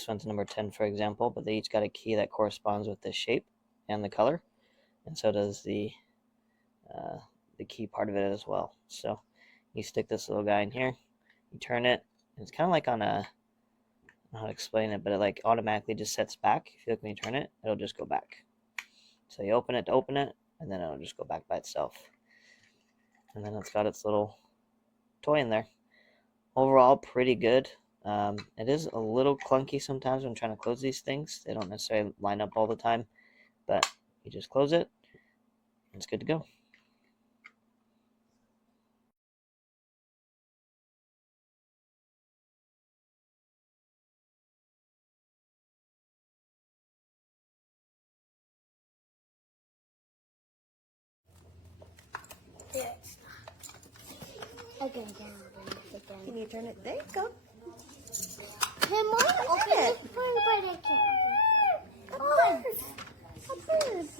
This one's number 10, for example, but they each got a key that corresponds with the shape and the color, and so does the key part of it as well. So you stick this little guy in here, you turn it, and it's kind of like on a, I don't know how to explain it, but it like automatically just sets back. If you look when you turn it, it'll just go back. So you open it to open it, and then it'll just go back by itself. And then it's got its little toy in there. Overall, pretty good. It is a little clunky sometimes when trying to close these things. They don't necessarily line up all the time, but you just close it, and it's good to go. There it's not. Again, down. Can you turn it? There you go. Can I open it? But I can't. Of course. Of course.